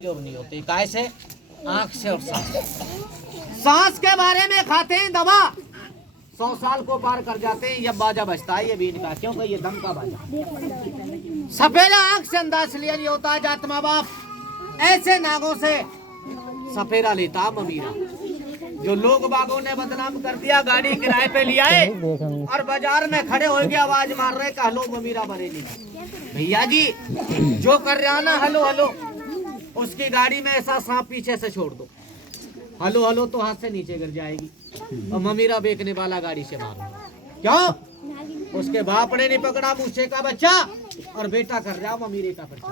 जोर नहीं होती कैसे आंख से और सांस के बारे में खाते हैं दवा 100 साल को पार कर जाते हैं। जब बाजा बजता है ये बीन का, क्योंकि ये दम का बाजा। सफेदा आंख से अंदाज लिया नहीं होता है। जात माँ बाप ऐसे नागों से सफेदा लेता ममीरा, जो लोग बागों ने बदनाम कर दिया। गाड़ी किराए पे लिया है और बाजार में खड़े हो गए, आवाज मार रहे कि हलो ममीरा बरेली। भैया जी जो कर रहा ना हलो हलो, उसकी गाड़ी में ऐसा सांप पीछे से छोड़ दो, हलो हलो तो हाथ से नीचे गिर जाएगी और ममीरा बेचने वाला गाड़ी से मारो। क्यों? उसके बाप ने नहीं पकड़ा मूछे का बच्चा और बेटा कर रहा ममीरे का बच्चा।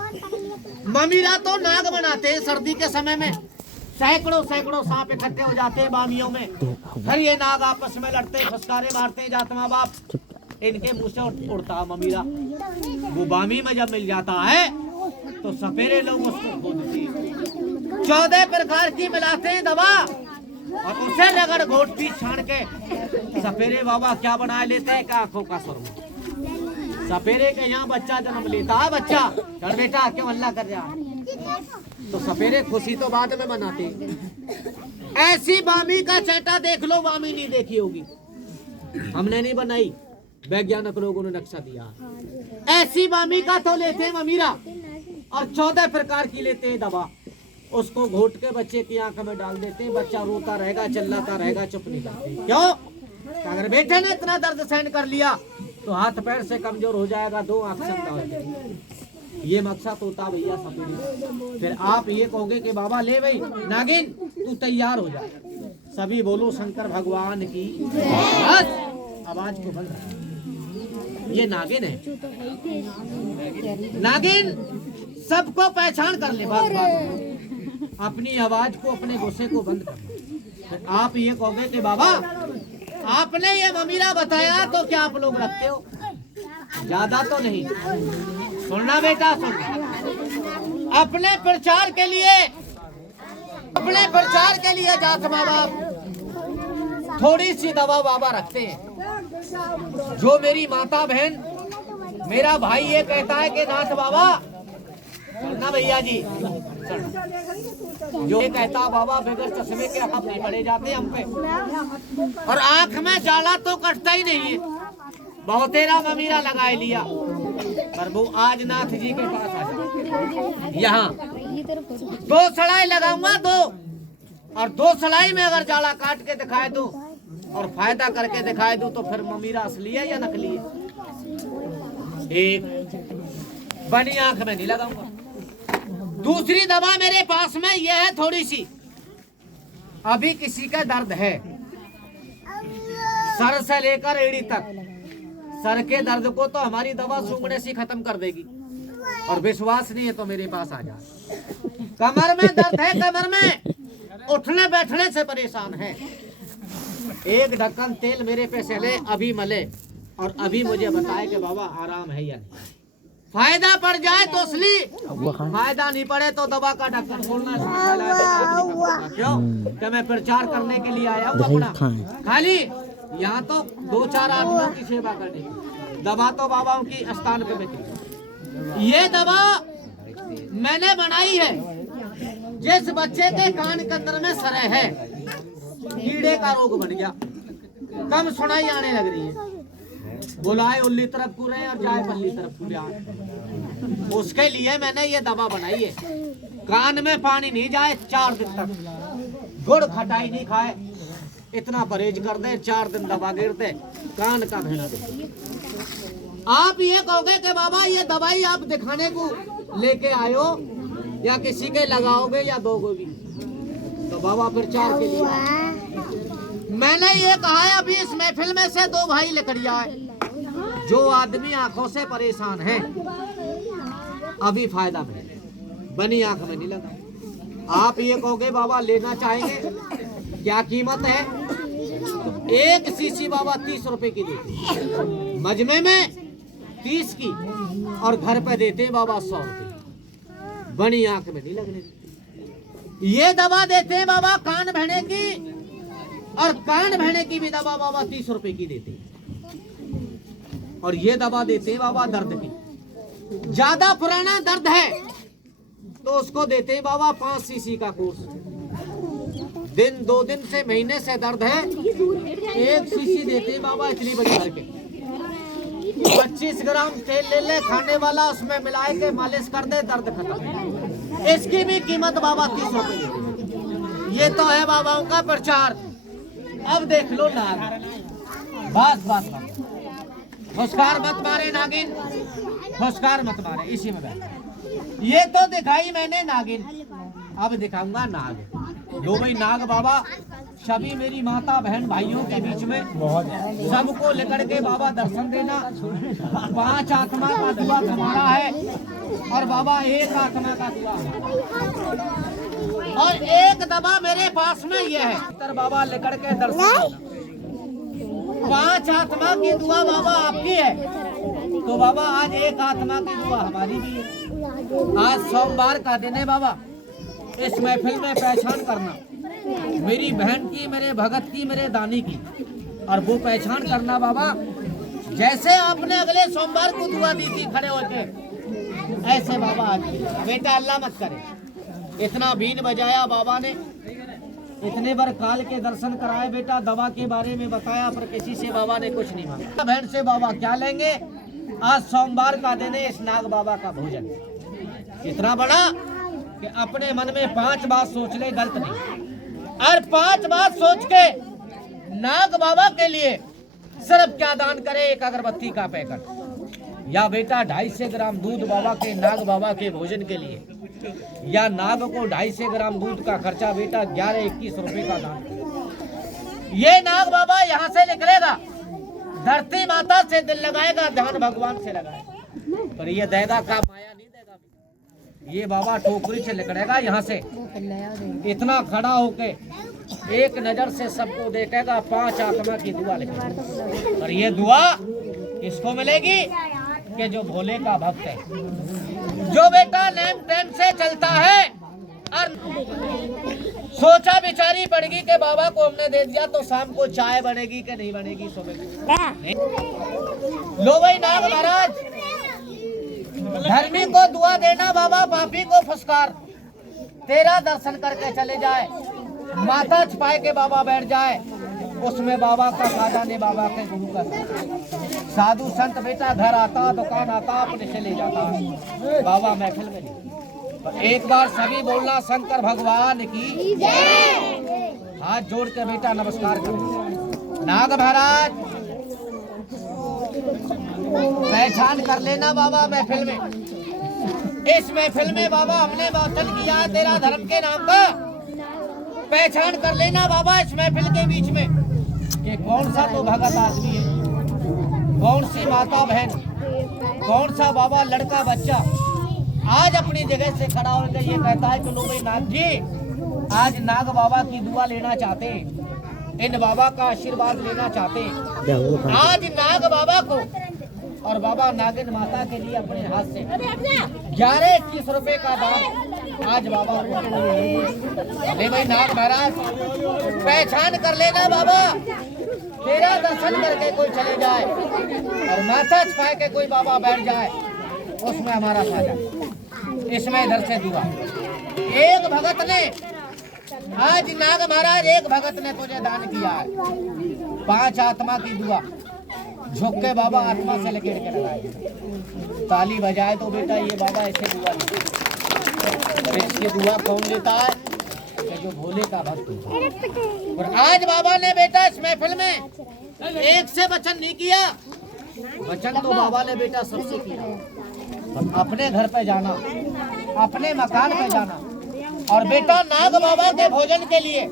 ममीरा तो नाग बनाते हैं सर्दी के समय में, सैकड़ों सैकड़ों सांप इकट्ठे हो जाते हैं बामियों में। फिर ये नाग आपस में लड़ते हैं, फसकारे मारते हैं। जात माँ बाप इनके मुंह से उड़ता ममीरा। वो बामी में जब मिल जाता है तो सपेरे लोग उसको खोदते हैं। 14 प्रकार की मिलाते हैं दवा और उसे रगड़ घोट पीस छान के सपेरे बाबा क्या बना लेते हैं? क्या आंखों का सुरमा। सपेरे के यहाँ बच्चा जन्म लेता है। बच्चा चढ़ बेटा क्यों हल्ला कर रहा है? तो सपेरे खुशी तो बाद में मनाते हैं। ऐसी बामी का चेटा देख लो, बामी नहीं देखी होगी, हमने नहीं बनाई, वैज्ञानिक लोगों ने नक्शा दिया। ऐसी बामी का तो लेते हैं ममीरा और 14 प्रकार की लेते हैं दवा। उसको घोट के बच्चे की आंख में डाल देते हैं। बच्चा रोता रहेगा, चिल्लाता रहेगा, चुप नहीं करते। क्यों? अगर बेटे ने इतना दर्द सहन कर लिया तो हाथ पैर से कमजोर हो जाएगा, 2 आंख से अंधा हो जाएगा। ये मकसद होता भैया सभी। फिर आप ये कहोगे कि बाबा ले भाई नागिन तू तैयार हो जा। सभी बोलो शंकर भगवान की। आवाज को बंद। ये नागिन है। नागिन सबको पहचान कर ले, बात अपनी आवाज को, अपने गुस्से को बंद कर। आप ये कहोगे कि बाबा आपने ये ममीरा बताया तो क्या आप लोग रखते हो? ज्यादा तो नहीं। सुनना बेटा सुन, अपने प्रचार के लिए जात माँ बाप थोड़ी सी दवा बाबा रखते हैं। जो मेरी माता बहन, मेरा भाई ये कहता है कि नाथ बाबा सुनना भैया जी, जो ये कहता बाबा बगैर चश्मे के आप नहीं पड़े जाते हम पे, और आंख में जाला तो कटता ही नहीं है। बहुत तेरा ममीरा लगा लिया, पर वो आज नाथ जी के पास आ जाए। यहाँ 2 सलाई लगाऊंगा, 2 और 2 सलाई में अगर जाला काट के दिखाए दो और फायदा करके दिखाए दो तो फिर ममीरा असली है या नकली है? एक बनी आंख में नहीं लगाऊंगा। दूसरी दवा मेरे पास में यह है थोड़ी सी। अभी किसी का दर्द है सर से लेकर एड़ी तक, सर के दर्द को तो हमारी दवा सूंघने से खत्म कर देगी, और विश्वास नहीं है तो मेरे पास आ जा। कमर में दर्द है, कमर में उठने बैठने से परेशान है, एक ढक्कन तेल मेरे पे से ले, अभी मले और अभी मुझे बताए कि बाबा आराम है या नहीं। फायदा पड़ जाए तो असली, फायदा नहीं पड़े तो दवा का ढक्कन खोलना। क्यों? कि मैं प्रचार करने के लिए आया हूँ अपना, खाली यहाँ तो 2-4 आदमियों की सेवा करने की। दवा तो बाबाओं की स्थान पे बैठी। ये दवा मैंने बनाई है। जिस बच्चे के कान के अंदर में सरे है, कीड़े का रोग बन गया, कम सुनाई आने लग रही है, बुलाए उल्ली तरफ पूरे और जाए पल्ली तरफ पूरे, उसके लिए मैंने ये दवा बनाई है। कान में पानी नहीं जाए 4 दिन तक, गुड़ खटाई नहीं खाए, इतना परहेज कर दे, 4 दिन दवा गिर दे, कान का भेना दे। आप ये कहोगे कि बाबा ये दवाई आप दिखाने को लेके आयो या किसी के लगाओगे या दोगे भी? तो बाबा प्रचार के लिए मैंने ये कहा है। अभी इस महफिल में से 2 भाई लकड़िया है। जो आदमी आंखों से परेशान है अभी फायदा में बनी आंख में नहीं लगा। आप ये कहोगे बाबा लेना चाहेंगे, क्या कीमत है? तो 1 शीशी बाबा 30 रुपए की देते, मजमे में 30 की, और घर पे देते हैं बाबा 100 रुपए। बनी आंख में नहीं लगने। ये दवा देते हैं बाबा कान भरने की, और कान भरने की भी दवा बाबा 30 रुपए की देते हैं। और ये दवा देते हैं बाबा दर्द की। ज्यादा पुराना दर्द है तो उसको देते हैं बाबा 5 सीसी का कोर्स। दिन 2 दिन से महीने से दर्द है, 1 सीसी देते हैं बाबा इतनी बड़ी भर के। 25 ग्राम तेल ले ले खाने वाला, उसमें मिला के मालिश कर दे, दर्द खत्म। इसकी भी कीमत बाबा 30 रुपए। ये तो है बाबाओं का प्रचार। अब देख लो नाग, बस बस बस, फुसकार मत मारे नागिन, फुसकार मत मारे, इसी में बैठ। ये तो दिखाई मैंने नागिन, अब दिखाऊंगा नाग। दो भाई नाग बाबा सभी मेरी माता बहन भाइयों के बीच में सबको लेकर के बाबा दर्शन देना। 5 आत्मा का दुआ हमारा है और बाबा 1 आत्मा का दुआ और 1 दवा मेरे पास में ये है। तर बाबा लेकर के दर्शन, 5 आत्मा की दुआ बाबा आपकी है, तो बाबा आज 1 आत्मा की दुआ हमारी भी है। आज सोमवार का दिन है बाबा, इस महफिल में पहचान करना मेरी बहन की, मेरे भगत की, मेरे दानी की, और वो पहचान करना बाबा जैसे आपने अगले सोमवार को दुआ दी थी खड़े होके, ऐसे बाबा आज बेटा अल्लाह मत करे। इतना बीन बजाया बाबा ने, इतने बार काल के दर्शन कराए बेटा, दवा के बारे में बताया, पर किसी से बाबा ने कुछ नहीं मांगा। बहन से बाबा क्या लेंगे? आज सोमवार का दिन है, इस नाग बाबा का भोजन इतना बड़ा कि अपने मन में 5 बात सोच ले, गलत नहीं, और 5 बात सोच के नाग बाबा के लिए सिर्फ क्या दान करे? 1 अगरबत्ती का पैकेट, या बेटा 250 ग्राम दूध बाबा के, नाग बाबा के भोजन के लिए, या नाग को 250 ग्राम दूध का खर्चा बेटा 11-21 रुपए का दान। ये नाग बाबा यहाँ से निकलेगा, धरती माता से दिल लगाएगा, ध्यान भगवान से लगाएगा, पर ये देगा का माया नहीं देगा। ये बाबा टोकरी से निकलेगा यहाँ से, इतना खड़ा होके एक नजर से सबको देखेगा, 5 आत्मा की दुआ लिखेगा। और ये दुआ किसको मिलेगी? कि जो भोले का भक्त है, जो बेटा नेम टेम से चलता है। और सोचा बिचारी पड़ेगी कि बाबा को हमने दे दिया तो शाम को चाय बनेगी कि नहीं बनेगी, सुबह। लो भाई नाग महाराज, धर्मी को दुआ देना बाबा, पापी को फुसकार। तेरा दर्शन करके चले जाए, माथा छुपाए के बाबा बैठ जाए, उसमें बाबा का खाजा ने बाबा के गुरु का। साधु संत बेटा घर आता, दुकान आता, अपने चले जाता, बाबा महफिल में नहीं। एक बार सभी बोलना शंकर भगवान की जय। हाथ जोड़ के बेटा नमस्कार करो। नाग महाराज पहचान कर लेना बाबा महफिल में, इस महफिल में बाबा हमने वाचन किया है तेरा धर्म के नाम का। पहचान कर लेना बाबा इस महफिल के बीच में कि कौन सा तो भगत आदमी है, कौन सी माता बहन, कौन सा बाबा लड़का बच्चा आज अपनी जगह से खड़ा होकर ये कहता है कि लो भाई नाग जी, आज नाग बाबा की दुआ लेना चाहते, इन बाबा का आशीर्वाद लेना चाहते। आज नाग बाबा को और बाबा नागिन माता के लिए अपने हाथ से 11-21 रुपए का दान आज बाबा को। ले भाई नाग महाराज पहचान कर लेना बाबा, तेरा दर्शन करके कोई चले जाए और माथा छुपा के कोई बाबा बैठ जाए, उसमें हमारा साझा। इसमें इधर से दुआ। एक भगत ने आज नाग महाराज, एक भगत ने तुझे दान किया है 5 आत्मा की दुआ। झुक के बाबा आत्मा से लकेट के लगाए, ताली बजाए तो बेटा ये बाबा ऐसे दुआ लेते। इसकी दुआ कौन लेता है? जो भोले का भक्त है। और आज बाबा ने बेटा इस महफिल में एक से वचन नहीं किया, वचन तो बाबा ने बेटा सबसे किया। अपने घर पे जाना, अपने मकान पे जाना, और बेटा नाग बाबा के भोजन के लिए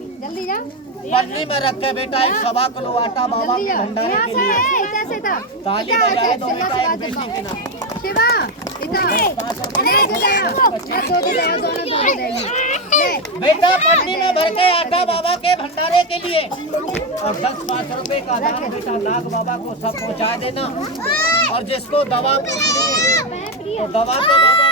पन्नी में रख के बेटा 1.25 किलो आटा बाबा के भंडारे के लिए ताली बजाए तो बेटा एक बेटी के नाम बेटा पन्नी में भर के आटा बाबा के भंडारे के लिए, और 10-5 रुपए का दान बेटा नाग बाबा को सब पहुंचा देना। और जिसको दवा पूछनी है तो दवा तो बाबा